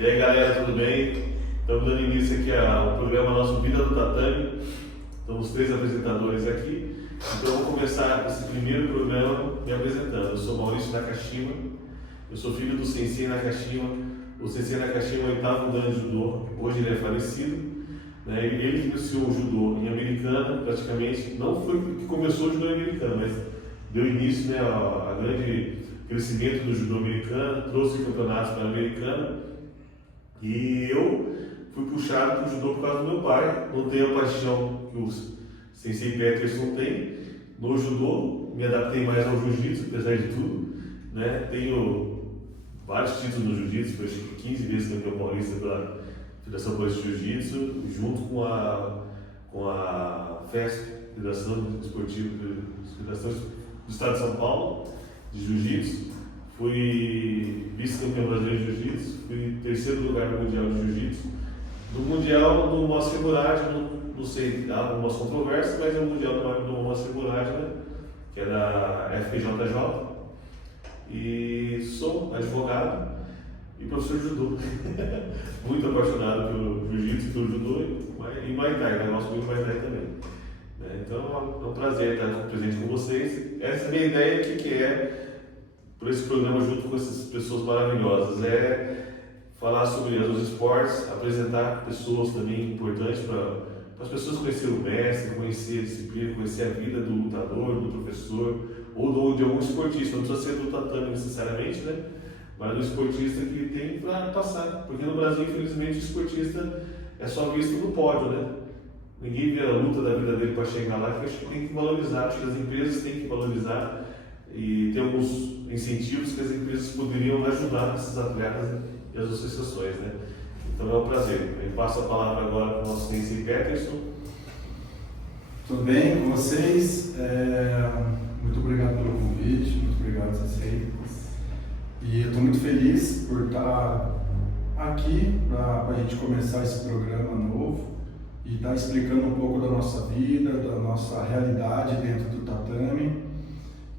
E aí galera, tudo bem? Estamos dando início aqui ao programa nosso Vida do Tatame. Estamos 3 apresentadores aqui. Então vou começar esse primeiro programa me apresentando. Eu sou Maurício Nakashima, eu sou filho do Sensei Nakashima. O Sensei Nakashima é o 8º dan de judô, hoje ele é falecido. Né? Ele que iniciou o judô em Americana, praticamente, não foi que começou o judô em Americana, mas deu início, né, a grande crescimento do judô americano, trouxe campeonatos para a Americana. E eu fui puxado para o judô por causa do meu pai. Não tenho a paixão que o Sensei Peterson tem no judô, me adaptei mais ao jiu-jitsu, apesar de tudo. Né? Tenho vários títulos no jiu-jitsu, foi 15 vezes campeão paulista pela Federação Paulista de Jiu-Jitsu, junto com a FESP, Federação Esportiva Federação do Estado de São Paulo, de Jiu-Jitsu. Fui vice-campeão brasileiro de Jiu-Jitsu, fui 3º lugar no Mundial de Jiu-Jitsu. No Mundial do Moça Figuragem, não sei, há algumas controvérsias, mas é o Mundial do Moça Figuragem, né? Que é da FPJJ. E sou advogado e professor de judô. Muito apaixonado pelo jiu-jitsu, pelo judô e Muay Thai, né? Gosto muito de Muay Thai também. Então é um prazer estar presente com vocês. Essa é a minha ideia, que é por esse programa junto com essas pessoas maravilhosas, é falar sobre os esportes, apresentar pessoas também importantes para as pessoas conhecerem o mestre, conhecer a disciplina, conhecer a vida do lutador, do professor ou de algum esportista. Não precisa ser do tatame necessariamente, né? Mas do esportista que tem para passar, porque no Brasil, infelizmente, o esportista é só visto no pódio, né? Ninguém vê a luta da vida dele para chegar lá, que eu acho que tem que valorizar, acho que as empresas têm que valorizar e tem alguns incentivos que as empresas poderiam ajudar esses atletas e as associações, né? Então é um prazer. Eu passo a palavra agora para o nosso Sensei Peterson. Tudo bem com vocês? Muito obrigado pelo convite, muito obrigado, Sensei. E eu estou muito feliz por estar aqui para a gente começar esse programa novo e estar explicando um pouco da nossa vida, da nossa realidade dentro do tatame,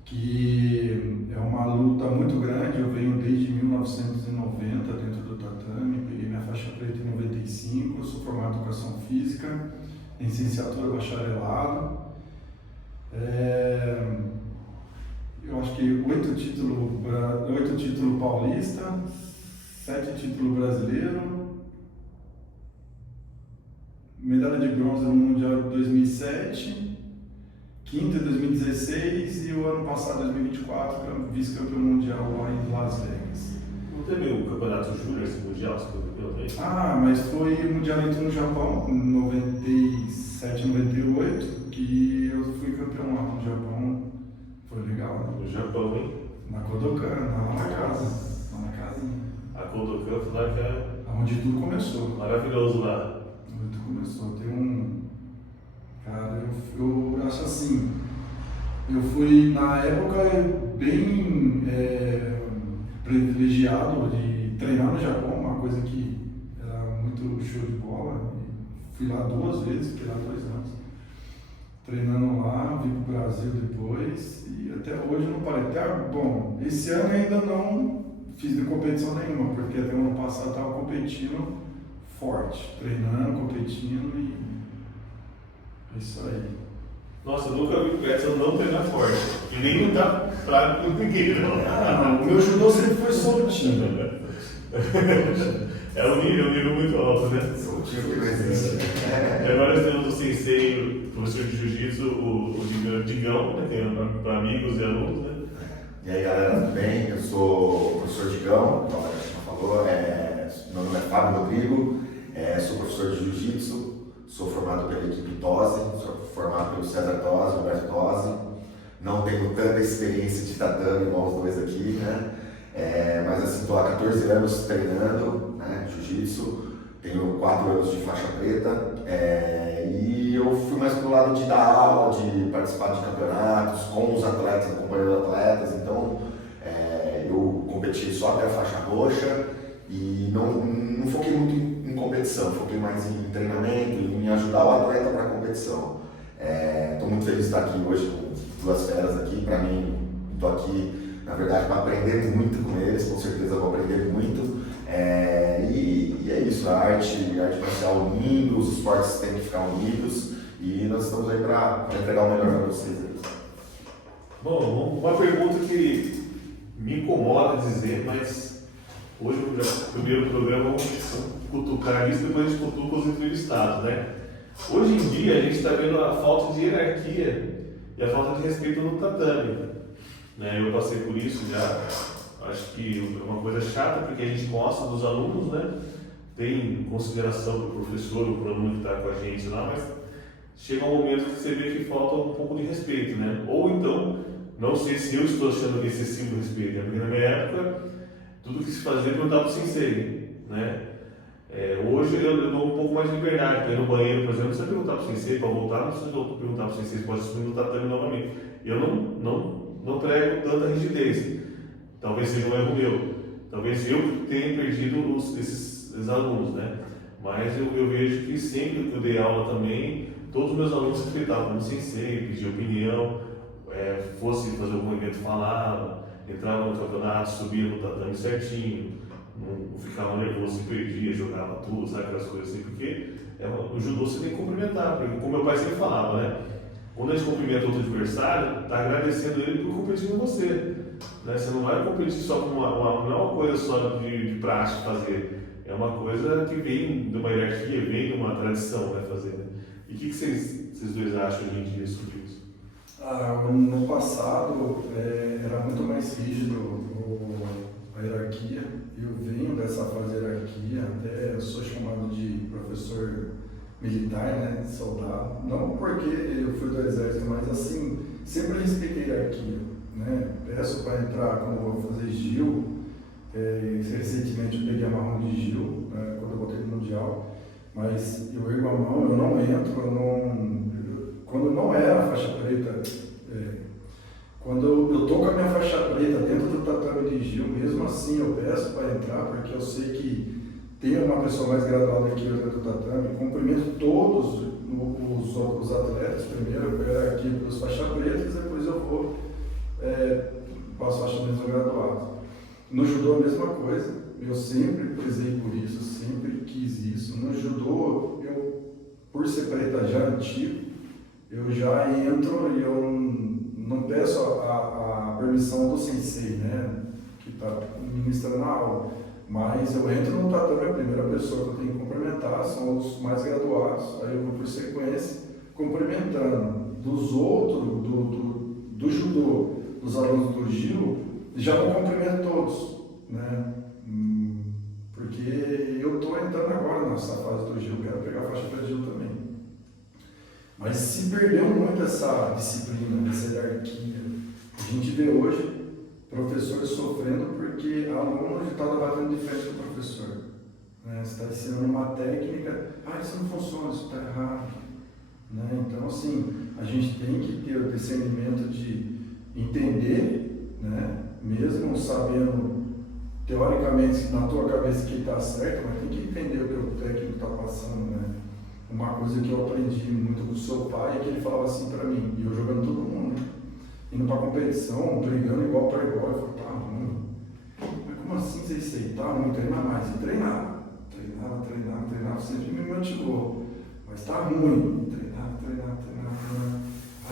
que é uma luta muito grande. Eu venho desde 1990 dentro do tatame, peguei minha faixa preta em 95, eu sou formado em Educação Física, em Licenciatura Bacharelado. Eu acho que 8 títulos paulista, 7 títulos brasileiro, medalha de bronze no Mundial de 2007, quinta em 2016 e o ano passado, 2024, vice-campeão mundial lá em Las Vegas. Não teve o campeonato júnior, esse mundial, você foi campeão também? Mas foi o mundial no Japão, em 97, 98, que eu fui campeão lá no Japão. Foi legal, né? No Japão, hein? Na Kodokan, lá na casa. Lá na casa. A Kodokan foi lá que é onde tudo começou. Maravilhoso lá. Onde tudo começou. Cara, eu acho assim, eu fui na época bem privilegiado de treinar no Japão, uma coisa que era muito show de bola. Fui lá 2 vezes, fiquei lá 2 anos. Treinando lá, vim pro Brasil depois e até hoje não parei. Bom, esse ano ainda não fiz de competição nenhuma, porque até o ano passado eu estava competindo forte, treinando, competindo e é isso aí. Nossa, eu nunca vi o Peterson não treinar forte. E nem não tá fraco com ninguém, não. Não, o meu judô sempre foi soltinho. É um nível muito alto, né? Soltinho que não existe. E agora nós temos o Sensei, o professor de Jiu-Jitsu, o Digão, né? Tem para amigos e alunos, né? E aí galera, tudo bem? Eu sou o professor Digão, como a Cristina falou, meu nome é Fábio Rodrigo, sou professor de Jiu-Jitsu. Sou formado pela equipe Tosi, sou formado pelo César Tosi, Roberto Tosi. Não tenho tanta experiência de tatame igual os dois aqui, né? Mas assim, estou há 14 anos treinando, né, jiu-jitsu. Tenho 4 anos de faixa preta. E eu fui mais pro lado de dar aula, de participar de campeonatos com os atletas, acompanhando atletas. Então, eu competi só até a faixa roxa e não foquei muito em competição, foquei mais em treinamento, em ajudar o atleta para a competição. Estou muito feliz de estar aqui hoje com 2 feras aqui. Para mim, estou aqui, na verdade, para aprender muito com eles, com certeza vou aprender muito. E arte marcial unindo, os esportes têm que ficar unidos e nós estamos aí para entregar o melhor para vocês. Bom, uma pergunta que me incomoda dizer, mas hoje no primeiro programa vamos cutucar isso, depois a gente cutuca os entrevistados, né? Hoje em dia a gente está vendo a falta de hierarquia e a falta de respeito no tatame, né? Eu passei por isso já, acho que é uma coisa chata porque a gente gosta dos alunos, né? Tem consideração para o professor ou para o aluno que está com a gente lá, mas chega um momento que você vê que falta um pouco de respeito, né? Ou então, não sei se eu estou achando excessivo respeito, né? Porque na minha época, tudo que se fazia perguntava para o sensei, né? Hoje eu dou um pouco mais de liberdade, para ir no banheiro, por exemplo, não precisa perguntar para o sensei, para voltar, não precisa perguntar para o sensei, pode assumir no tatame novamente. Eu não prego tanta rigidez, talvez seja um erro meu, talvez eu tenha perdido esses alunos, né? Mas eu vejo que sempre que eu dei aula também, todos os meus alunos respeitavam como sensei, pediam opinião, fosse fazer algum evento, falava, entrava no campeonato, subia no tatame certinho, não ficava nervoso, se perdia, jogava tudo, sabe, aquelas coisas assim, porque o judô você tem que cumprimentar, porque como meu pai sempre falava, né? Quando a gente cumprimenta outro adversário, está agradecendo ele por competir com você, né? Você não vai competir só com não é uma coisa só de prática fazer, é uma coisa que vem de uma hierarquia, vem de uma tradição, né, fazer, né? E o que vocês dois acham hoje em dia sobre isso? No passado era muito mais rígido a hierarquia. Eu venho dessa fase de hierarquia, até eu sou chamado de professor militar, né, de soldado. Não porque eu fui do exército, mas assim, sempre respeitei a hierarquia, né? Peço para entrar quando eu vou fazer Gil. Recentemente eu peguei a marrom de Gil, né, quando eu voltei no Mundial. Mas eu ergo a mão, eu não entro, quando não era faixa preta, quando eu tô com a minha faixa preta dentro do tatame de Gil, mesmo assim eu peço para entrar, porque eu sei que tem uma pessoa mais graduada que eu dentro do tatame, cumprimento todos os atletas, primeiro eu era aqui para os faixa pretas, depois eu vou para os faixa menos graduados. No judô a mesma coisa, eu sempre prezei por isso, sempre quis isso. No judô, eu, por ser preta já antigo, eu já entro e eu não peço a permissão do sensei, né, que está ministrando a aula, mas eu entro no tatame, a primeira pessoa que eu tenho que cumprimentar são os mais graduados, aí eu vou por sequência cumprimentando. Dos outros, do judô, dos alunos do Gil, já não cumprimento todos, né? Porque eu estou entrando agora nessa fase do Gil, quero pegar a faixa para Gil também. Mas se perdeu muito essa disciplina, essa hierarquia. A gente vê hoje professores sofrendo porque aluno está batendo de frente com o professor, né? Você está ensinando uma técnica, isso não funciona, isso está errado, né? Então, assim, a gente tem que ter o discernimento de entender, né? Mesmo sabendo teoricamente na tua cabeça que está certo, mas tem que entender o que o técnico está passando, né? Uma coisa que eu aprendi muito com o seu pai é que ele falava assim para mim, e eu jogando todo mundo, indo para competição, brigando igual para igual, eu falei, tá ruim. Mas como assim vocês sei? Tá ruim, treinar mais. E treinava, sempre me motivou. Mas tá ruim, treinar.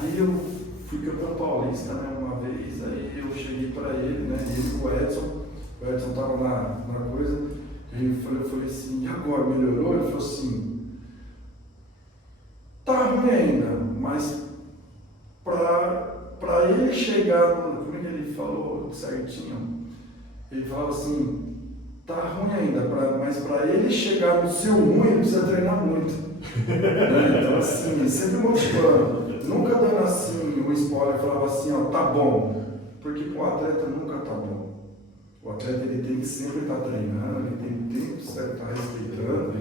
Aí eu fui campeão paulista, né, uma vez, aí eu cheguei para ele, né, ele com o Edson estava na coisa, eu falei assim, e agora, melhorou? Ele falou assim, tá ruim ainda, mas para ele chegar no, como é que ele falou certinho? Ele falava assim, tá ruim ainda, mas para ele chegar no seu ruim, ele precisa treinar muito. Então assim, sempre motivando, nunca dando assim, o spoiler falava assim, ó, tá bom, porque o atleta nunca tá bom. O atleta ele tem que sempre estar treinando, ele tem que sempre estar respeitando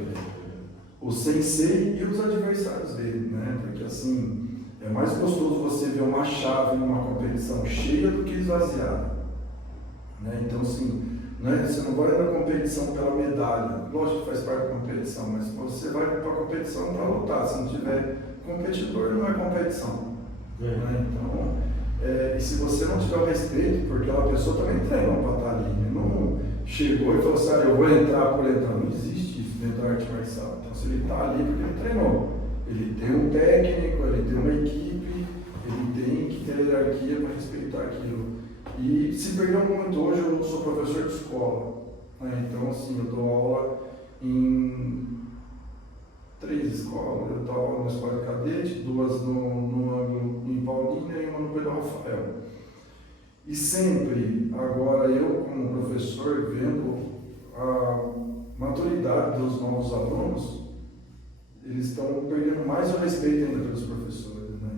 o sensei e os adversários dele, né? Porque assim, é mais gostoso você ver uma chave numa competição cheia do que esvaziada, né? Então assim, né? Você não vai na competição pela medalha, lógico que faz parte da competição, mas você vai para a competição para lutar. Se não tiver competidor, não é competição, né? Então, e se você não tiver o respeito, porque aquela pessoa também treina para estar ali, né? Não chegou e falou assim, eu vou entrar por entrar, não existe isso. dentro da arte marcial. Então, se ele está ali, porque ele treinou. Ele tem um técnico, ele tem uma equipe, ele tem que ter a hierarquia para respeitar aquilo. E se perdeu muito, hoje eu sou professor de escola, né? Então assim, eu dou aula em 3 escolas. Eu dou aula na escola de cadete, 2 em Paulínia e uma no Pedro Rafael. E sempre, agora eu como professor, vendo a maturidade dos novos alunos, eles estão perdendo mais o respeito ainda pelos professores, né?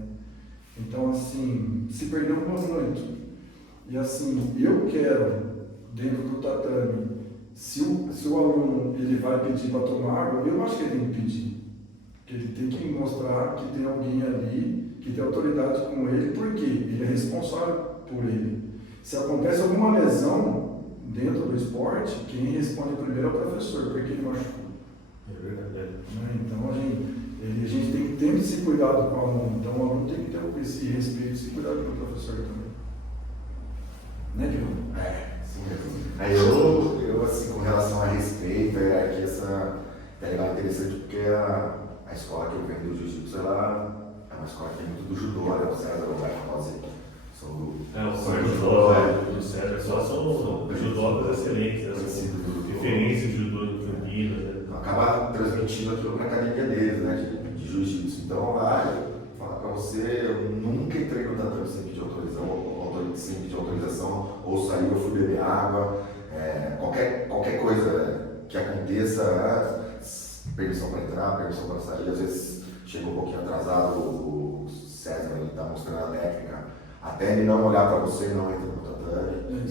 Então assim, se perdeu muito. E assim, eu quero, dentro do tatame, se o aluno ele vai pedir para tomar água, eu acho que ele tem que pedir. Porque ele tem que mostrar que tem alguém ali, que tem autoridade com ele, porque ele é responsável por ele. Se acontece alguma lesão dentro do esporte, quem responde primeiro é o professor, porque ele machucou. É verdade. Então a gente tem que ter esse cuidado com o aluno. Então o aluno tem que ter esse respeito, esse cuidado com o professor também. Né, Diogo? Sim mesmo. Aí eu assim, com relação a respeito, a hierarquia, é legal, interessante, porque a escola que eu venho do jiu-jitsu, ela é uma escola que tem muito do judô, né? O César, o Marcos, são do... O judô, o César, são judocas excelentes, né? São referências de judô em Campinas, né? Acaba transmitindo aquilo para a academia deles, né? De jiu-jitsu. Então, lá, eu falo para você, eu nunca entrei no tatame sem pedir autorização, ou sair, eu fui beber água, qualquer coisa que aconteça, permissão para entrar, permissão para sair. Às vezes chega um pouquinho atrasado, o César está mostrando a técnica, até ele não olhar para você, não entra no tatame.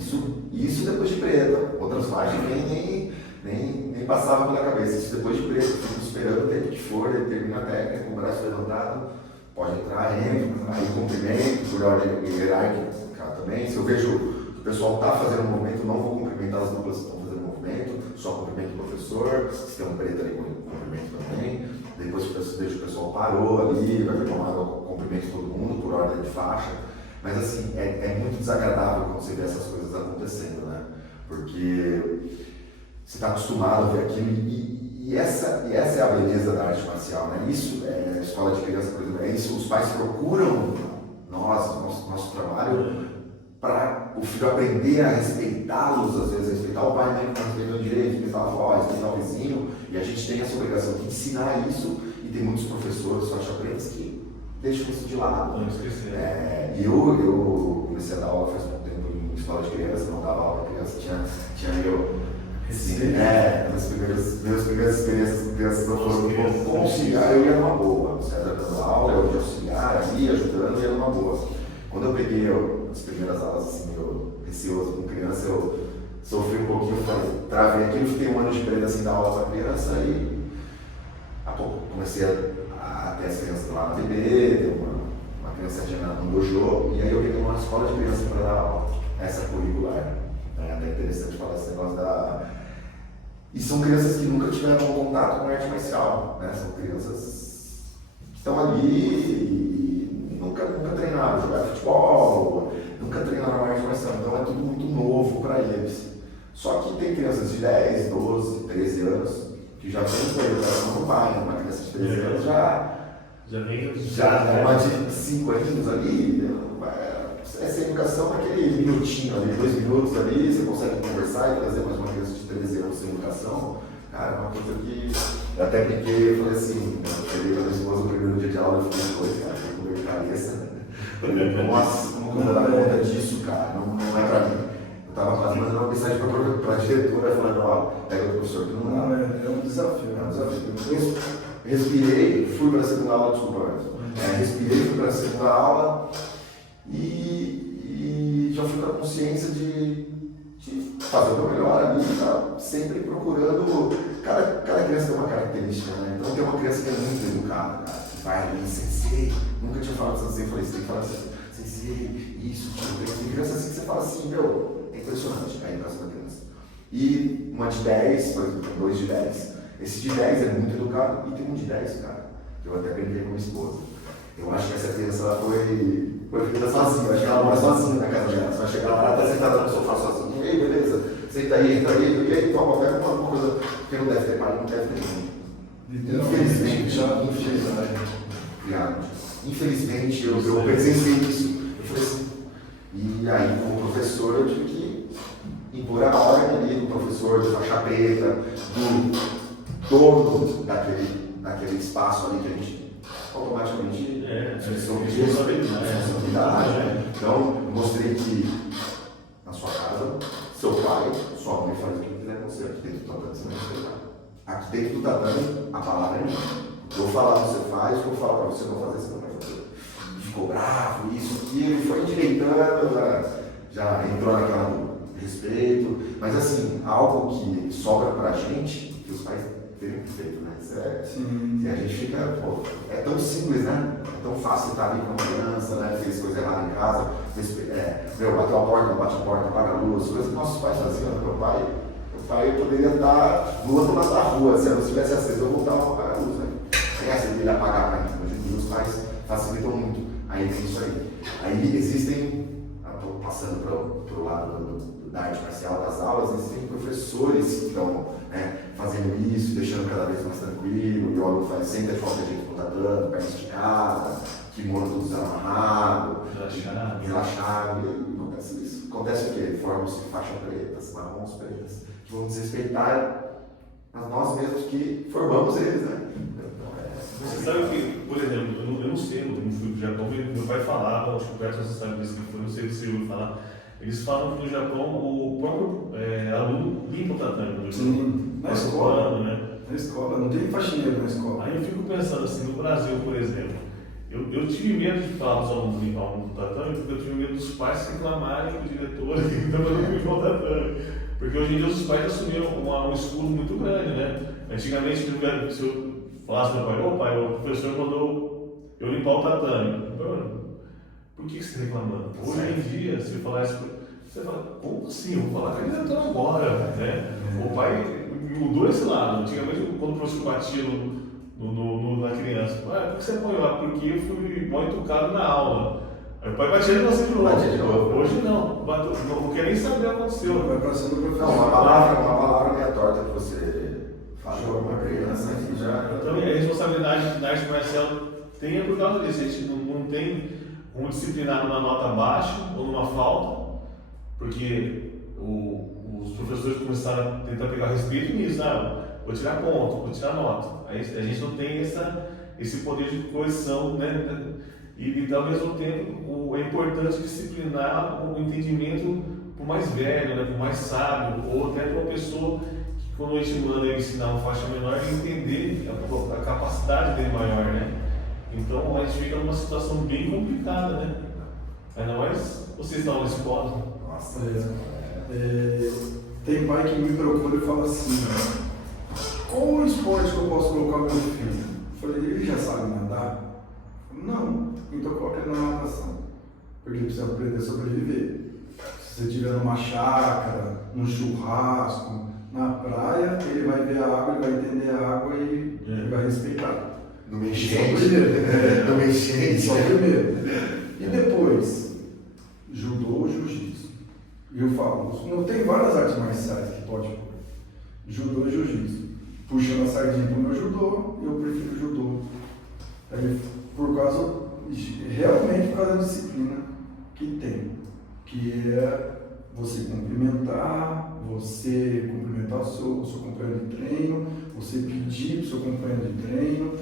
Isso depois de preta. Outras faixas nem passava pela cabeça. Isso depois de preta, fico esperando o tempo que for, ele termina a técnica com o braço levantado, pode entrar, entra, aí cumprimento, por ordem hierárquica também. Se eu vejo que o pessoal está fazendo um movimento, não vou cumprimentar as duplas que estão fazendo movimento, só cumprimento o professor, se tem um preto ali, cumprimento também. Depois que eu vejo que o pessoal parou ali, vai tomar o cumprimento de todo mundo, por ordem de faixa. Mas assim, é muito desagradável quando você vê essas coisas acontecendo, né? Porque você está acostumado a ver aquilo e essa é a beleza da arte marcial, né? Isso é escola de criança, por exemplo, é isso, os pais procuram nosso trabalho para o filho aprender a respeitá-los, às vezes, respeitar o pai mesmo, respeitar o direito, respeitar a avó, respeitar o vizinho, e a gente tem essa obrigação de ensinar isso, e tem muitos professores, faixa pretas, que deixam isso de lado. Não esquecer. E eu comecei a dar aula faz pouco tempo em escola de criança, não dava aula para criança, tinha eu. Minhas primeiras experiências com crianças não foram com auxiliar, eu ia numa boa. O César dando aula, eu de auxiliar, ali, ajudando, ia numa boa. Quando eu peguei as primeiras aulas, assim, eu receoso com criança, eu sofri um pouquinho, travei aquilo, fiquei um ano de prenda assim, dar aula para criança e comecei a ter as crianças lá na BB, uma criança no dojo, e aí eu peguei uma escola de criança para dar aula, essa curricular. É até interessante falar esse negócio E são crianças que nunca tiveram contato com arte marcial, né? São crianças que estão ali e nunca treinaram, jogar futebol, nunca treinaram arte marcial, então é tudo muito novo para eles. Só que tem crianças de 10, 12, 13 anos que já tem coisa no pai, né? Uma criança de 13 anos já uma de 5 anos ali, essa educação naquele minutinho ali, 2 minutos ali, você consegue conversar e trazer mais uma criança de 13 anos sem educação. Cara, é uma coisa que eu até brinquei, falei assim, eu cheguei com a minha esposa no primeiro dia de aula, eu falei, coisa, cara, eu com dor de cabeça. Nossa, como que eu vou dar conta disso, cara? Não é pra mim. Eu tava quase mandando uma mensagem pra diretora, falando, ó, pega o professor que não dá. É um desafio. Eu respirei, fui pra segunda aula, desculpa, respirei, fui pra segunda aula, e já fui com a consciência de fazer o meu melhor ali, tá? Sempre procurando. Cada criança tem uma característica, né? Então tem uma criança que é muito educada, cara, que vai ali, sensei, nunca tinha falado sensei, eu falei, você tem que falar sensei, isso, tem criança assim que você fala assim, meu, é impressionante a educação da criança. E uma de 10, por exemplo, 2 de 10. Esse de 10 é muito educado e tem um de 10, cara, que eu até brinquei com minha esposa. Eu acho que essa criança ela foi feita sozinha, eu acho que ela mora sozinha na casa dela. Você vai chegar lá, ela está sentada no sofá sozinha, e aí, beleza, Senta aí, entra aí, e aí toma café, uma coisa que não deve ter pai, não deve ter mãe. Infelizmente, eu presenciei isso. Eu falei assim, e aí, como professor, eu tive que impor a ordem ali do professor de faixa preta, do dono daquele espaço ali que a gente automaticamente responsabilidade. Então, eu mostrei que na sua casa, seu pai, sua mãe faz o que quiser com você. Aqui dentro do tatame, você não respeitar. Aqui dentro do tatame, a palavra é minha. Eu vou falar, você faz, vou falar para você não fazer, você não vai fazer. Ficou bravo, isso, aquilo, foi endireitando, já entrou naquela respeito. Mas assim, algo que sobra pra gente, que os pais teriam feito, né? Isso e a gente fica, pô, é tão simples, né? É tão fácil estar ali com a criança, né? Fez coisa errada em casa, bateu a porta, não bate a porta, apaga a luz, coisas que nossos pais faziam. Meu pai poderia estar no outro lado da rua, se a luz estivesse acesa, eu voltava a apagar a luz, né? Essa dele apagar para mim. Hoje em dia os pais facilitam muito. Aí tem isso aí. Aí existem, passando para o lado da arte marcial das aulas, existem professores que estão fazendo isso, deixando cada vez mais tranquilo, e o aluno faz sempre de qualquer jeito, dando, perna esticada, kimono tudo desamarrado, relaxado, e acontece isso. Acontece o quê? Formam-se faixas pretas, marrons pretas, que vão desrespeitar a nós mesmos que formamos eles, né? Você sabe que, por exemplo, eu não sei, eu não fui pro Japão, meu pai falava, acho que o Beto você sabe disso que foi, não sei se você ouviu falar, eles falam que no Japão o próprio aluno limpa o tatame. Sim, na escola, né? Na escola, não tem faxineiro na escola. Aí eu fico pensando assim, no Brasil, por exemplo, eu tive medo de falar os alunos limpar o tatame, porque eu tive medo dos pais reclamarem com o diretor que estava dando limpar o tatame. Porque hoje em dia os pais assumiram um escudo muito grande, né? Antigamente, se eu falasse para meu pai, o professor mandou eu limpar o tatame. Por que você está reclamando? Hoje em dia, se eu falar isso, você fala, como assim? Eu vou falar com a diretora agora, né? O pai mudou esse lado. Antigamente, quando o professor batia na criança, por que você apoiou lá? Porque eu fui mal educado na aula. Aí o pai batia em você de novo. Hoje não, não quer nem saber o que aconteceu. Vai pra cima do professor. Não, uma palavra meia torta que você falou para uma criança que já. Então, a responsabilidade da arte marcial tem por causa disso. A gente não tem como disciplinar numa nota baixa ou numa falta, porque os professores começaram a tentar pegar respeito nisso, vou tirar ponto, vou tirar nota. Aí a gente não tem esse poder de coerção, né? E ao mesmo tempo é importante disciplinar o entendimento para o mais velho, né? Para o mais sábio, ou até para uma pessoa que, quando a gente manda ele ensinar uma faixa menor, ele entender a capacidade dele maior, né? Então a gente fica numa situação bem complicada, né? Ainda mais vocês estão na escola. Nossa, tem pai que me procura e fala assim, qual o esporte que eu posso colocar meu filho? Eu falei, ele já sabe nadar? Não, então coloca ele na natação, porque ele precisa aprender a sobreviver. Se você estiver numa chácara, num churrasco, na praia, ele vai ver a água, ele vai entender a água e ele vai respeitar. No enchente. Só primeiro. E depois, judô ou jiu-jitsu. E eu falo, não tem várias artes marciais que pode pôr. Judô e jiu-jitsu. Puxando a sardinha pro meu judô, eu prefiro judô. Aí, realmente por causa da disciplina que tem. Que é você cumprimentar o seu companheiro de treino, você pedir para o seu companheiro de treino,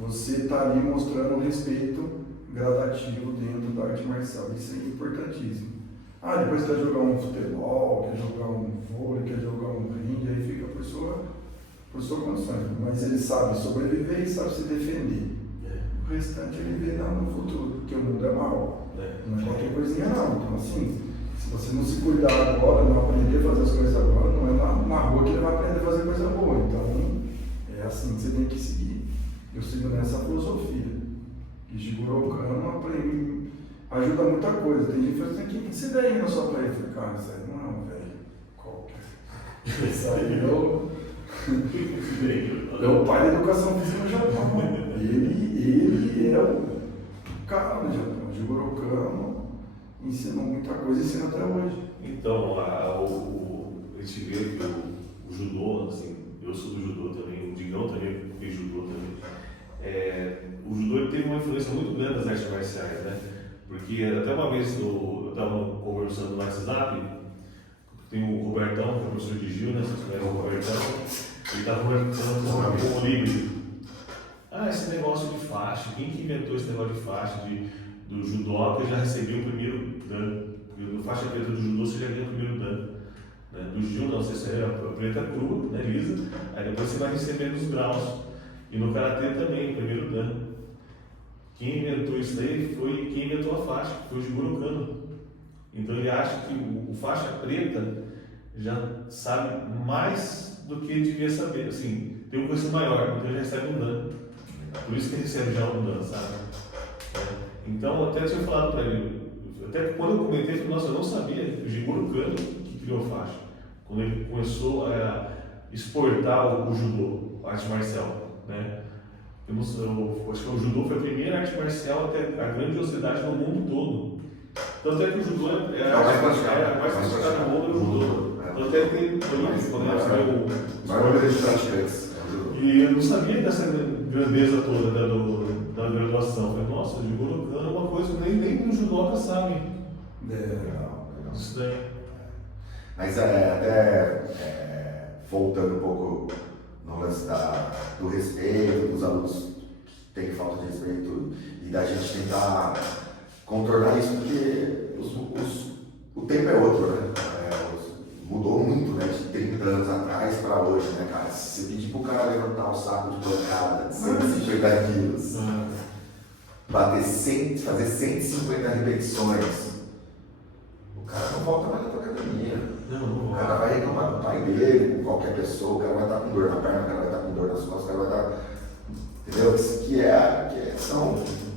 você está ali mostrando um respeito gradativo dentro da arte marcial. Isso é importantíssimo. Depois quer jogar um futebol, quer jogar um vôlei, quer jogar um ringue, aí fica por sua condições. Mas ele sabe sobreviver e sabe se defender. O restante ele vê no futuro, porque o mundo é mau. Não é qualquer coisinha não. Então assim, se você não se cuidar agora, não aprender a fazer as coisas agora, não é na rua que ele vai aprender a fazer coisa boa. Então é assim que você tem que seguir. Eu sigo nessa filosofia. E Jigoro Kano ajuda muita coisa. Tem gente que fala assim, o que você daí na sua praia? Eu falei, cara, isso aí não é um velho qualquer. Isso aí é o pai da educação física no Japão. Ele é o cara no Japão. O Jigoro Kano ensinou muita coisa e ensina até hoje. Então, a gente vê que o judô, assim, eu sou do judô também, o Digão também fez judô também. O judô ele teve uma influência muito grande nas artes marciais, né? Porque até uma vez eu estava conversando no WhatsApp, tem o Robertão, que é o professor de Gil, né? Vocês conhecem o Robertão? Ele estava conversando com o Olívio. Esse negócio de faixa, quem que inventou esse negócio de faixa do judoca já recebeu o primeiro dano? No faixa preta do judô você já ganha o primeiro dano. Né? Do Gil não, você recebe a preta crua, né, lisa, aí depois você vai recebendo os graus. E no karatê também, o primeiro dano. Quem inventou isso aí foi quem inventou a faixa, foi o Jigoro Kano. Então ele acha que o faixa preta já sabe mais do que devia saber, assim, tem um conhecimento maior, então ele recebe um dano. Por isso que ele recebe já um dano, sabe? Então até tinha falado para ele, até quando eu comentei, eu falei, nossa, eu não sabia que o Jigoro Kano que criou a faixa. Quando ele começou a exportar o judô, a arte marcial, né? Eu acho que o judô foi a primeira arte marcial até a grandiosidade no mundo todo. Tanto é que o judô é a mais praticada no mundo, é o judô. Tanto é que tem maior de praticantes. E eu não sabia dessa grandeza toda da graduação. Eu falei, nossa, o Jigoro Kano é uma coisa que nem o judoca sabe. Legal. Isso daí. Mas até voltando um pouco no lance do respeito, dos alunos que têm falta de respeito e da gente tentar contornar isso, porque o tempo é outro, né? Mudou muito, né? De 30 anos atrás para hoje, né, cara? Se você pedir pro cara levantar um saco de pancada de 150 quilos, fazer 150 repetições, o cara não volta mais pra academia. O cara vai reclamar com o pai dele, com qualquer pessoa, o cara vai estar com dor na perna, o cara vai estar com dor nas costas, o cara vai estar. Entendeu?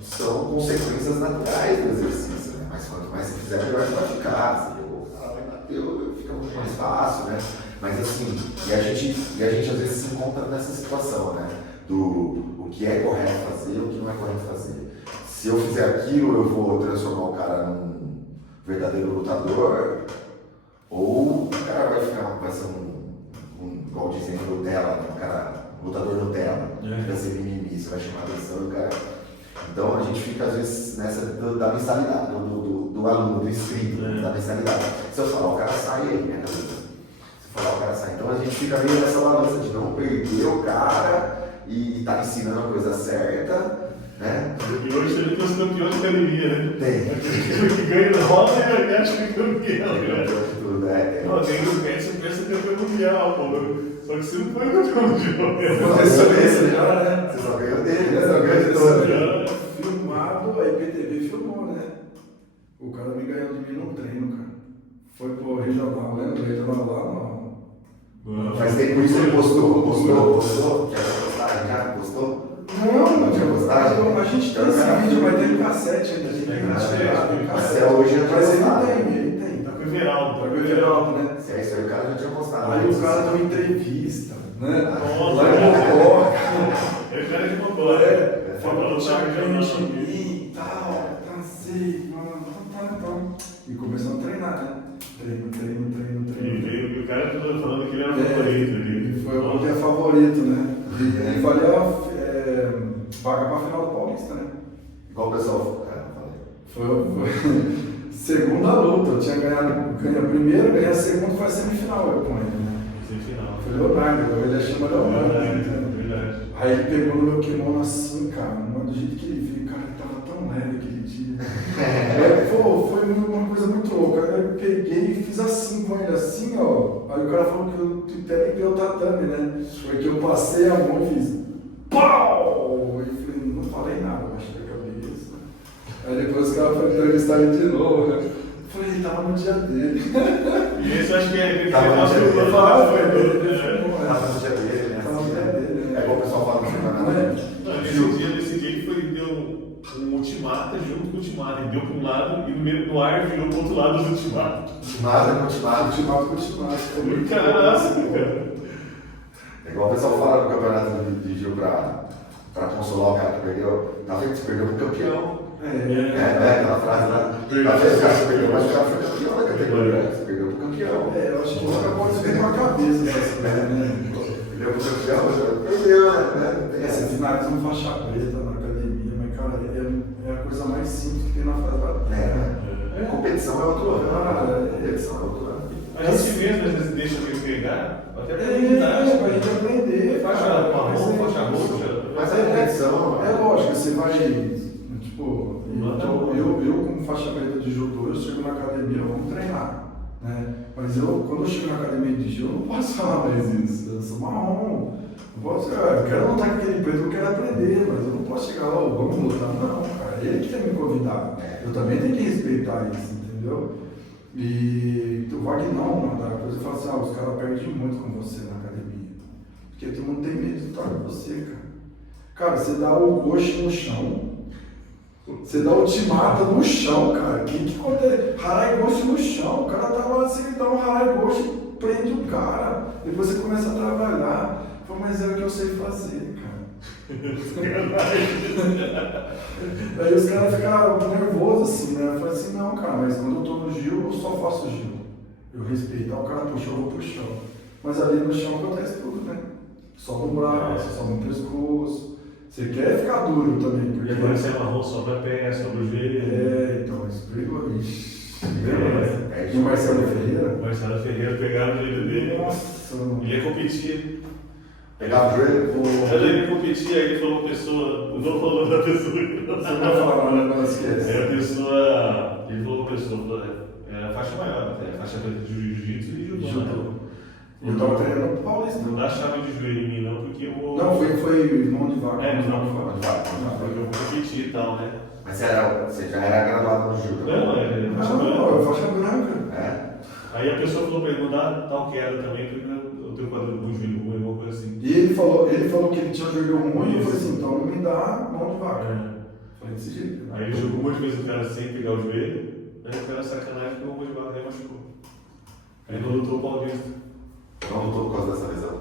São consequências naturais do exercício, né? Mas quanto mais você fizer, melhor você vai ficar. O cara vai bater, fica muito mais fácil, né? Mas assim, e a gente às vezes se encontra nessa situação, né? O que é correto fazer e o que não é correto fazer. Se eu fizer aquilo, eu vou transformar o cara num verdadeiro lutador, ou o cara vai ser igual dizem Nutella, né? Um cara lutador Nutella, vai ser mimimi, você vai chamar a atenção do cara. Então a gente fica às vezes nessa da mensalidade, do aluno, do inscrito, da mensalidade. Se eu falar, o cara sai aí, né? Se eu falar, o cara sai. Então a gente fica meio nessa balança de não perder o cara e tá ensinando a coisa certa, né? E hoje ele tem os campeões de academia, né? Tem. Aquele que ganha rola e acha que é campeão, né? Tudo, né? Não, tem os médicos que pensam que é campeão mundial, pô. Só que você não foi campeão mundial. Você só ganhou dele, né? Você só ganhou de todo. Filmado, a IPTV filmou, né? O cara me ganhou de mim no treino, cara. Foi pro regional, lembra? O regional lá, não. Mas tem por isso ele postou. Quer postar? Já postou? Não tinha postagem. A gente tem esse vídeo, mas tem cassete ainda. A gente tem Mas cassete. hoje já Mas postado. ele tem. Tá com o Everaldo, Tá com o Everaldo, né? Se é isso aí, o cara já tinha postado. Aí o cara deu uma entrevista, né? Nossa, Lá em Mocó. Ele já é de Mocó, né? Falou, tinha ganho de mim e tal, cansei, então. E começou a treinar, né? Treino. E o cara tá falando que ele era o favorito ali. Foi o que é favorito, né? E valeu vaga pra final do Paulista, né? Igual o pessoal Foi segunda luta, eu tinha ganhado primeiro, ganhei a segunda, foi a semifinal eu com ele, né? Semifinal. Foi Leonardo, ele chama Leonardo. Verdade. Aí ele pegou no meu kimono assim, cara, do jeito que ele veio, cara, ele tava tão leve aquele dia. Foi uma coisa muito louca. Aí eu peguei e fiz assim com ele, assim, ó. Aí o cara falou que eu até limpei o tatame, né? Foi que eu passei a mão e fiz pau! E falei, não falei nada, baixei a cabeça. Aí depois os caras foram entrevistar ele de novo, né? Eu falei, ele tava no dia dele. E esse eu acho que é tava no dia dele. Tava no dia dele, né? Tava no dia dele, né? É igual o pessoal fala no campeonato. Nesse dia ele deu um ultimata junto com o ultimata. Ele deu para um lado e no ar virou para o outro lado do ultimata. Ultimato. Foi muito Caraca, cara. É igual o pessoal fala no campeonato de Gil pra consolar o cara que perdeu. Tá vendo que você perdeu pro campeão? Aquela frase lá. Tá vendo que você perdeu, mas o cara foi campeão da categoria. Você perdeu pro campeão. eu acho que nunca pode ser com a cabeça dessa coisa, né? Ele é um campeão, perdeu, né? Você finaliza uma faixa preta na academia, mas, cara, é a coisa mais simples que tem na face da terra. Competição é outro ano. Cara, Competição é outro ano. A gente mesmo, às vezes, deixa ele pegar, até pra pra gente aprender, faixa marrom, faixa roxa. Mas é competição. É lógico, você vai, tipo, eu como faixa preta de judô, eu chego na academia, vamos treinar, né? Mas quando eu chego na academia de judô, eu não posso falar mais isso, eu sou marrom. Eu quero lutar com aquele preto, eu quero aprender, mas eu não posso chegar lá, vamos lutar, não, cara, ele que tem que me convidar, eu também tenho que respeitar isso, entendeu? E o Vagnão, mano, a coisa fala assim, os caras perdem muito com você na academia, porque todo mundo tem medo de lutar com você, cara. Cara, você dá o gosto no chão, você dá o timata no chão, cara, o que acontece? Harai gosto no chão, o cara tá lá, você dá um harai gosto e prende o cara, depois você começa a trabalhar. Pô, mas é o que eu sei fazer, cara. Aí os caras ficam nervosos assim, né? Eu falei assim, não, cara, mas quando eu tô no Gil, eu só faço Gil. Eu respeito. Aí o cara puxou, eu vou pro chão. Mas ali no chão acontece tudo, né? Sobe o braço, sobe o pescoço. Você quer ficar duro também, E porque... agora você é marrom, sobra a pé, sobra o joelho. então, isso pegou. Ixi. E o Marcelo Ferreira? Marcelo Ferreira pegaram o joelho dele. Nossa, mano. Ele ia competir. Pegava o joelho. Quando ele ia competir, aí ele falou uma pessoa, não falou o nome da pessoa. Você não vai falar, não esquece. Aí a pessoa, ele falou com a pessoa, é a faixa maior, é a faixa de jiu-jitsu e judô. Eu tava treinando pro Paulista. Não dá chave de joelho em mim não, porque eu vou... Não, foi mão de vaca. É, mão de vaca. Porque eu vou competir e tal, né? Mas você já era graduado no judo? Não, é faixa Não, branca. é faixa branca. É? Aí a pessoa falou pra ele, não dá tal queda também, porque eu tenho quadril com joelho ruim, alguma coisa assim. E ele falou que ele tinha um joelho ruim, eu falei assim, então não me dá mão de vaca. Falei desse jeito. Aí ele jogou um monte de vezes o cara sem pegar o joelho, aí o cara sacanagem pegou mão de vaca e machucou. Aí não lutou o Paulista. Não lutou por causa dessa lesão?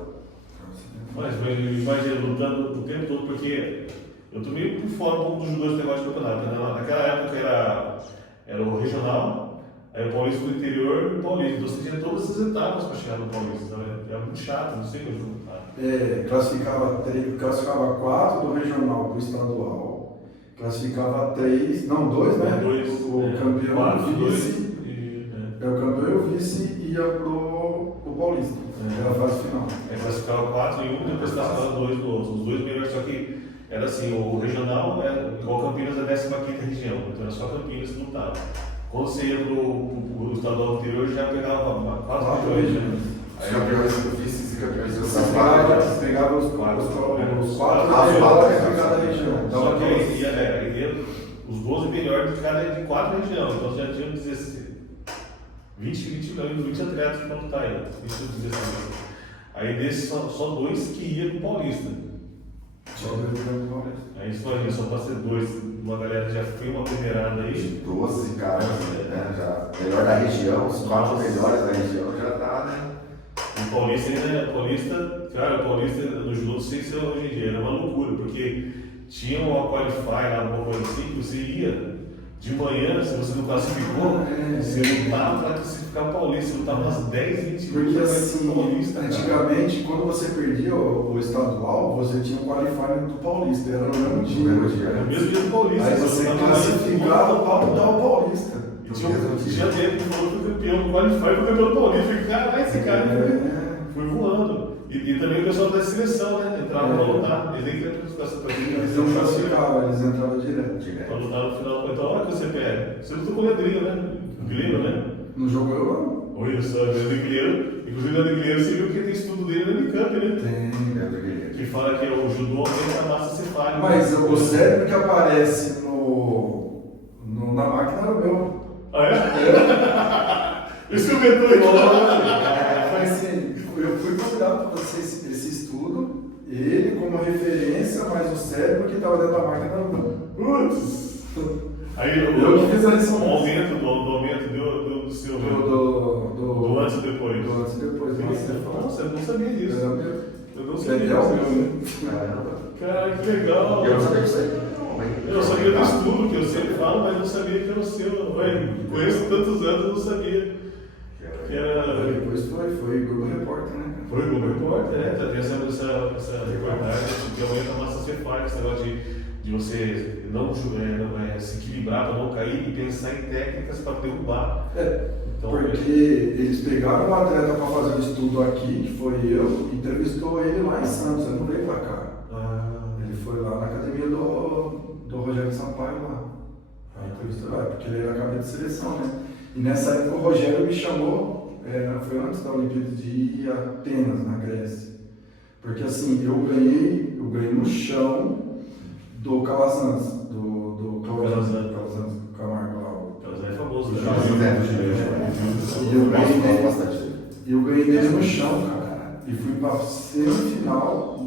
Mas imagina, lutando o tempo todo, porque eu tô meio por fora um pouco dos judô de negócio de campeonato. Né? Naquela época era o regional, aí o Paulista do interior e o Paulista. Então você tinha todas as etapas para chegar no Paulista. Né? Era muito chato, não sei onde classificava 4 do regional do estadual, classificava 3, não, 2, né? O campeão, o vice. O campeão e o vice ia pro Paulista. Era a fase final. Classificava 4 em um, depois classificava 2 no outro. Os dois melhores, só que era assim, o regional era igual Campinas, a 15ª região, então era só Campinas que lutava. Quando você ia pro estadual anterior, já pegava 4 regiões. Os campeões do vice e campeões do Pegava os 4 de cada região. Só que aí ia os 12 melhores de 4 regiões, então já tinha 20 atletas para lutar aí. Isso eu dizia assim. Aí desses só 2 que iam pro Paulista. Só 2 que iam pro Paulista. Aí isso imagina, só pode ser 2. Uma galera já foi uma primeirada aí. 12 caras, né? Já melhor da região, os 4 melhores da região já tá, né? O Paulista o Paulista no judô, não sei se é hoje em dia, era uma loucura, porque tinha uma qualify lá, uma coisa assim, que você ia de manhã, se você não classificou, você lutava para classificar o Paulista, você lutava umas 10, 20 Porque minutos assim, Paulista. antigamente, quando você perdia o estadual, você tinha o qualifying do Paulista, era no mesmo dia. Era o mesmo dia do Paulista. Aí você classificava para lutar o Paulista. E tinha tempo que falou que o campeão do qualify foi o campeão do Paulista. Eu falei, caralho, esse cara foi voando. E também o pessoal da seleção, né? Entrava para lutar. Eles nem queriam classificar essa partida. Eles não classificavam, eles entravam direto. Para lutar no final. Então, olha que você pega. Você lutou com o Leandrinho, né? O Guilherme, né? Não jogou eu não. Olha só, o Leandro Guilherme. Inclusive, o Leandro Guilherme, você viu que tem estudo dele na Unicamp, né? Tem. Que fala que o judô aumenta a massa cefálica. Mas o cérebro que aparece na máquina era o meu. Ah, é? Isso que eu inventou Foi assim, eu fui convidado para fazer esse estudo, ele como referência, mas o cérebro que estava dentro da máquina era o meu. Putz! Aí eu que fiz a lição. O aumento do seu. Do antes e depois. Do antes e depois. Nossa, eu não sabia disso. Eu não sabia disso. Cara, que legal. Eu não sabia disso aí. Eu sabia do estudo, que eu sempre falo, mas não sabia que era o seu. Conheço tantos anos, eu não sabia. Que era depois foi Globo Repórter, né? Foi o Globo Repórter, né? Tem essa reportagem que amanhã tá massa ser falha, esse negócio de você não se equilibrar para não cair e pensar em técnicas para derrubar. Então, porque eles pegaram um atleta para fazer um estudo aqui, que foi eu, entrevistou ele lá em Santos, ele não veio para cá. Ele foi lá na academia do Rogério Sampaio lá. Aí entrevistou lá, porque ele era cabeça de seleção, né? E nessa época o Rogério me chamou, foi antes da Olimpíada de ir a Atenas, na Grécia. Porque assim, eu ganhei no chão do Calazans, do Calazans Camargo lá. Calazans é famoso, E eu ganhei dele no chão, cara. E fui pra semifinal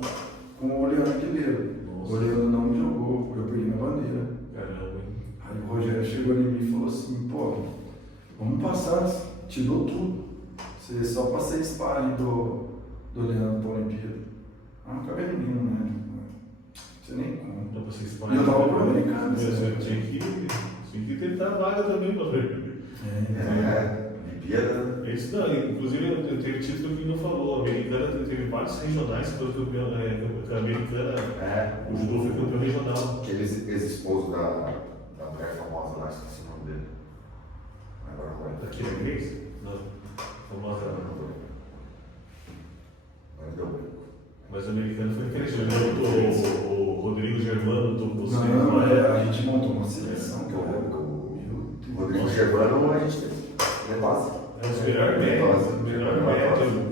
com o Leandro Aguilera. O Leandro não me jogou, eu perdi minha bandeira. Caramba. Aí o Rogério chegou em mim e falou assim, pô, vamos passar, te dou tudo. Você só passei sparring do Leandro pra Olimpíada. Acabei menino, né? Você nem conta. E eu tava pro americano. Você tinha que tentar a vaga também, meu filho. Olimpíada. É isso não, inclusive eu tenho título que ele não falou. A americana teve vários regionais, que foi campeão, a americana, o judô foi campeão regional. Aquele ex-esposo da mulher famosa lá, esqueci o nome dele. Agora não vai. Aqui é Grace? Não. Famosa não. Mas deu. Mas o americano foi interessante. O Rodrigo Germano, Não, a gente montou uma seleção, cara. O Rodrigo Germano, a gente é base. É o melhor médio.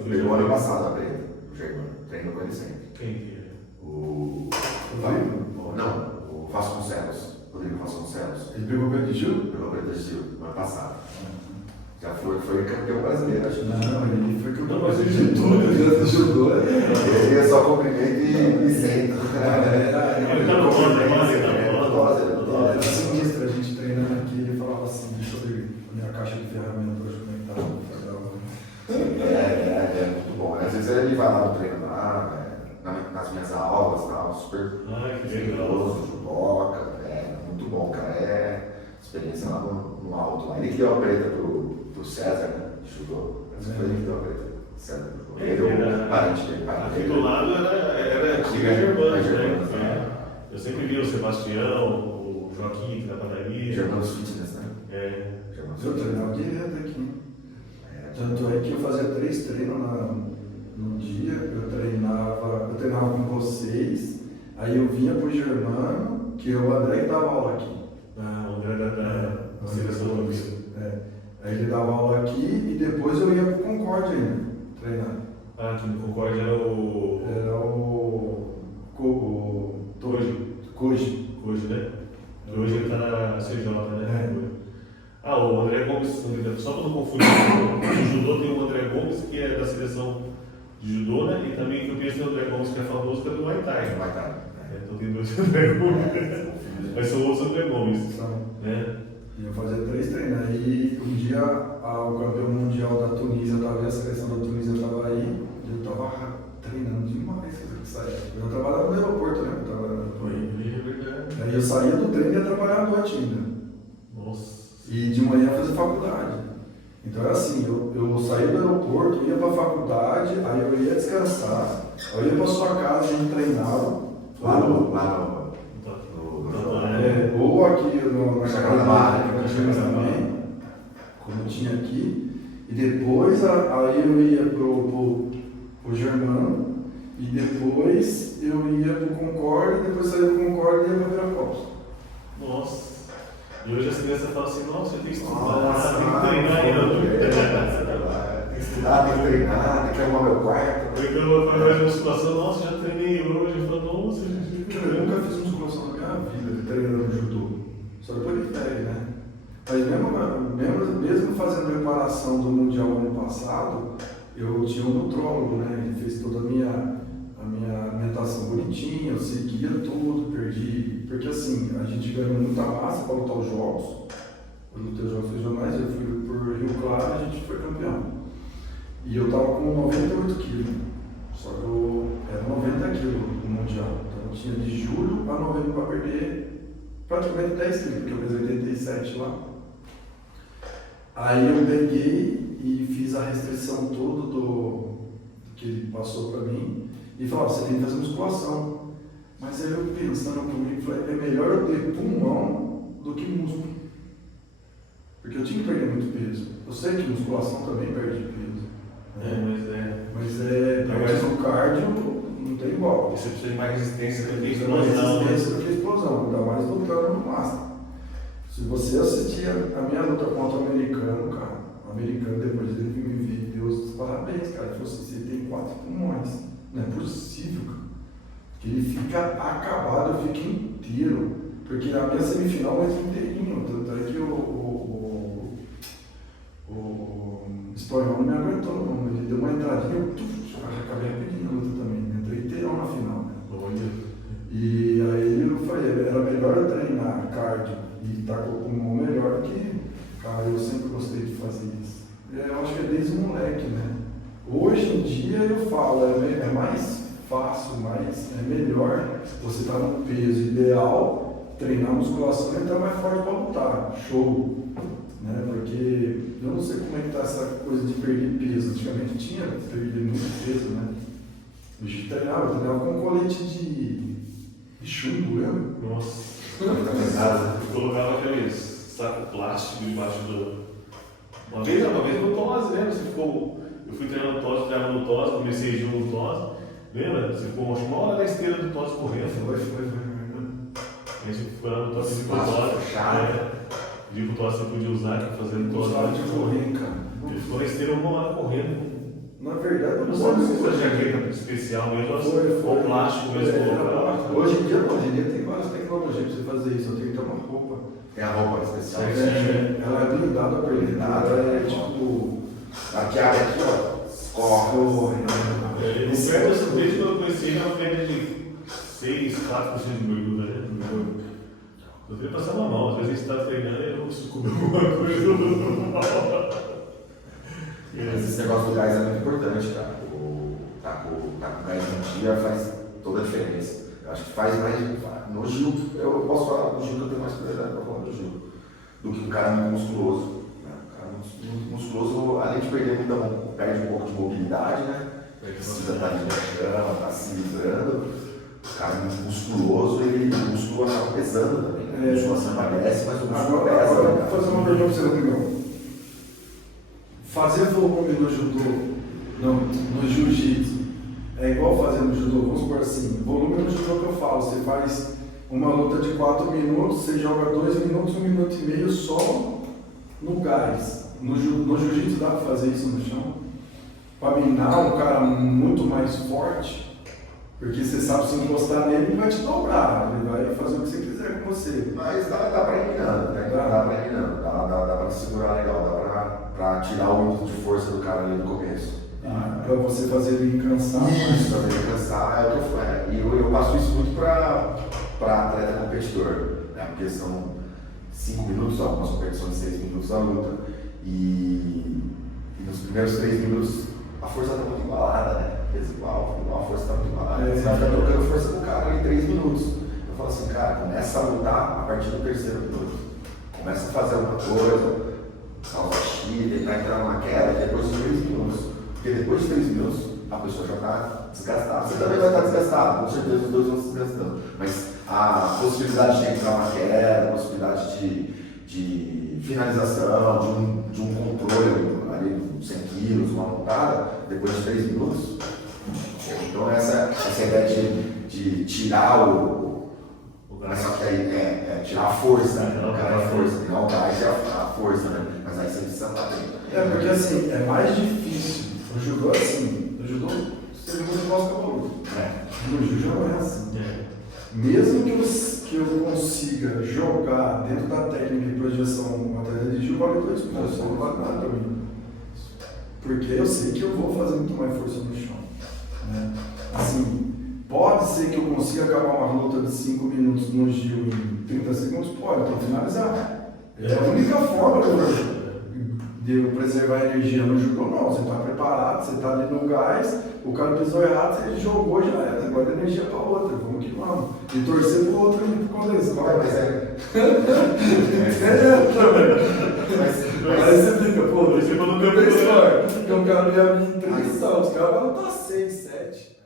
Pegou ano passado a preta, o Germano. Treino com ele sempre. Quem que é? O Vasconcelos. Rodrigo Vasconcelos. Ele pegou o pé de Gil? Pegou o preta de Gil, no ano passado. Já foi campeão brasileiro, acho. Não, ele foi campeão Não, mas ele brasileiro. Ele jogou. Ele é só cumprimento e senta. Ele tá no Era sinistro a gente treinando aqui, ele falava assim, deixa eu ver a minha caixa de ferramentas para experimentar. É muito bom. Às vezes ele vai lá no treino lá, nas minhas aulas, tal, super que legal. judoca, muito bom, cara. Experiência lá no alto. Lá. Ele que deu a preta pro César, né? Judô. Foi ele que deu a preta. César, ele o parente dele. Aqui do lado era antiga Germanos, né? Eu sempre vi o Sebastião, o Joaquim, que da padaria. Germanos Fitness, né? Eu treinava direto aqui. Tanto é que eu fazia 3 treinos no dia, eu treinava com vocês, aí eu vinha pro Germano, que o André que dava aula aqui. O André da seleção do Brasil. Aí ele dava aula aqui e depois eu ia pro Concorde ainda, treinar. Aqui no Concorde era o. Era o Koji, né? Que hoje ele tá na CJ, né? O André Gomes, só para não confundir, o judô tem o André Gomes, que é da seleção de judô, né? E também que eu penso tem o André Gomes, que é famoso, que é do Muay Thai. Então tem 2 André Gomes. Mas são outros André Gomes. Né? E eu fazia 3 treinos. Aí um dia o campeão mundial da Tunísia estava aí, a seleção da Tunísia estava aí, e eu estava treinando demais nessa época. Eu trabalhava no aeroporto, né? Aí eu saía do treino e ia trabalhar à noite ainda. Nossa. E de manhã fazer faculdade. Então era assim, eu saía do aeroporto, ia para a faculdade, aí eu ia descansar, eu ia para sua casa, a gente treinava. Ou aqui na Chacarabara, que eu tinha também, como tinha aqui. E depois aí eu ia pro Germano, e depois eu ia pro Concorde, depois saía do Concorde e ia para Viracopos. Nossa. E hoje as crianças falam assim, nossa, tem que estudar, tem que treinar ainda. Tem que estudar, tem que treinar, tem que arrumar meu quarto. Porque eu faço musculação, nossa, já treinei hoje, eu falo, nossa, eu nunca fiz musculação na minha vida, treinando judô. Só depois de velho, né? Mas mesmo fazendo preparação do Mundial ano passado, eu tinha um nutrólogo, né? Ele fez toda a minha alimentação bonitinha, eu seguia tudo, perdi. Porque assim, a gente ganhou muita massa para lutar os jogos. Eu lutei os jogos regionais, eu fui por Rio Claro e a gente foi campeão. E eu tava com 98 quilos. Só que era 90 quilos no Mundial. Então eu tinha de julho a novembro para perder praticamente 10 quilos, porque eu fiz 87 lá. Aí eu peguei e fiz a restrição toda do que ele passou para mim e falou, você tem que fazer musculação. Mas aí eu pensando comigo, falei, é melhor eu ter pulmão do que músculo. Porque eu tinha que perder muito peso. Eu sei que musculação também perde peso. Mas perto do cardio não tem igual. Você precisa de mais resistência do que Precisa de mais explosão. resistência do que explosão, ainda mais lutando no máximo. Se você assistir a minha luta contra o americano, cara, o americano depois dele vir me ver, Deus, parabéns, cara. Ele falou assim, você tem 4 pulmões. Não é possível, cara. Que ele fica acabado, eu fico inteiro. Porque na minha semifinal eu entro inteirinho. Tanto é que o espanhol não me aguentou, não. Ele deu uma entradinha, eu acabei rapidinho a luta também. Entrei inteirão na final. E aí eu falei, era melhor eu treinar cardio e estar com o pulmão melhor que, cara, eu sempre gostei de fazer isso. Eu acho que é desde moleque, né? Hoje em dia eu falo, é mais fácil, é melhor você estar no peso ideal, treinar musculação e entrar mais forte para lutar. Show! Né? Porque eu não sei como é que está essa coisa de perder peso. Antigamente tinha perder muito peso, né? Eu treinava com colete de chumbo, lembra? Nossa. Eu colocava aquele saco plástico debaixo do. Uma vez no TOS, lembra? Eu fui treinando TOS, treinava no TOS, comecei junto no TOS. Lembra? Você ficou uma hora na esteira do TOS correndo. Foi. Aí você foi lá no TOS e pediu pro TOS que você podia usar, que fazer no TOS. Gostava de correr, cara. Ele ficou na esteira uma hora correndo. Na verdade, Eu não sei se foi jaqueta especial mesmo, ou plástico mesmo. Hoje em dia não, hoje em dia tem várias tecnologias para você fazer isso, eu tenho que ter uma roupa. Tem a roupa especial. Ela é blindada para ele, ela é tipo. Aqui, ó, corre. Desde quando eu conheci ele, ela pega de 6, 4% de gordura, né? Eu queria passar uma mão, às vezes a gente está treinando e eu preciso comer alguma coisa. Mas esse negócio do gás é muito importante, cara. Tá com gás no dia faz toda a diferença. Eu acho que faz mais. No Gil, eu posso falar do Gil que eu tenho mais curiosidade para falar do Gil, do que um cara muito musculoso. Né? Um cara muito musculoso, além de perder perde um pouco de mobilidade, né? Precisa estar de chão, tá se livrando. O cara muito musculoso, o músculo acaba pesando também. Né? A musculação emagrece, mas o músculo pesa. Agora, vou fazer uma pergunta para você, Rodrigão. Fazer volume no judô, no jiu-jitsu, é igual fazer no judô, vamos supor assim, volume no judô que eu falo, você faz uma luta de 4 minutos, você joga 2 minutos, 1 minuto e meio só no gás. No jiu-jitsu dá para fazer isso no chão? Para minar um cara muito mais forte, porque você sabe se encostar nele, ele vai te dobrar, ele vai fazer o que você quiser com você. Mas dá para ir minando, né? Dá para ir minando, dá para segurar legal, dá para tirar o índice de força do cara ali no começo. Para você fazer ele cansar. Isso, fazer ele cansar é o que eu faço. E eu passo isso muito para atleta competidor, né? Porque são 5 minutos, algumas competições 6 minutos da luta. E nos primeiros 3 minutos a força está muito igualada, né? Desigual, a força está muito igualada. Você vai ficar trocando força com o cara ali 3 minutos. Eu falo assim, cara, começa a lutar a partir do 3º minuto. Começa a fazer alguma coisa, causa X, tentar entrar numa queda, depois de 3 minutos. Porque depois de 3 minutos a pessoa já está desgastada. Você também vai estar desgastado, com certeza os dois vão se desgastando. Mas a possibilidade de entrar numa queda, a possibilidade de finalização, de um controle ali, 100 quilos, uma montada, depois de 3 minutos. Então essa ideia de tirar mas só que aí tirar a força, né? Não a força, não o gás é a força, né? Mas aí você precisa estar bem. Porque assim, é mais difícil. O judô é assim, no judô você não gosta do no jiu não é assim. Mesmo que eu consiga jogar dentro da técnica de projeção uma atleta de jiu, vale 2 pontos, não vale nada para mim. Porque eu sei que eu vou fazer muito mais força no chão. Né? Assim, pode ser que eu consiga acabar uma luta de 5 minutos no Gil em 30 segundos? Pode, tem que finalizar. É a única forma de eu preservar a energia no judô, não. Você está preparado, você está ali no gás, o cara pisou errado, você jogou já era. Você guarda energia para outra, vamos que vamos. E torcer para o outro ali por causa disso. Aí você fica, pô, Você falou que eu pessoal, porque o cara ia me entrevistar, os caras falam, tá 6, 7.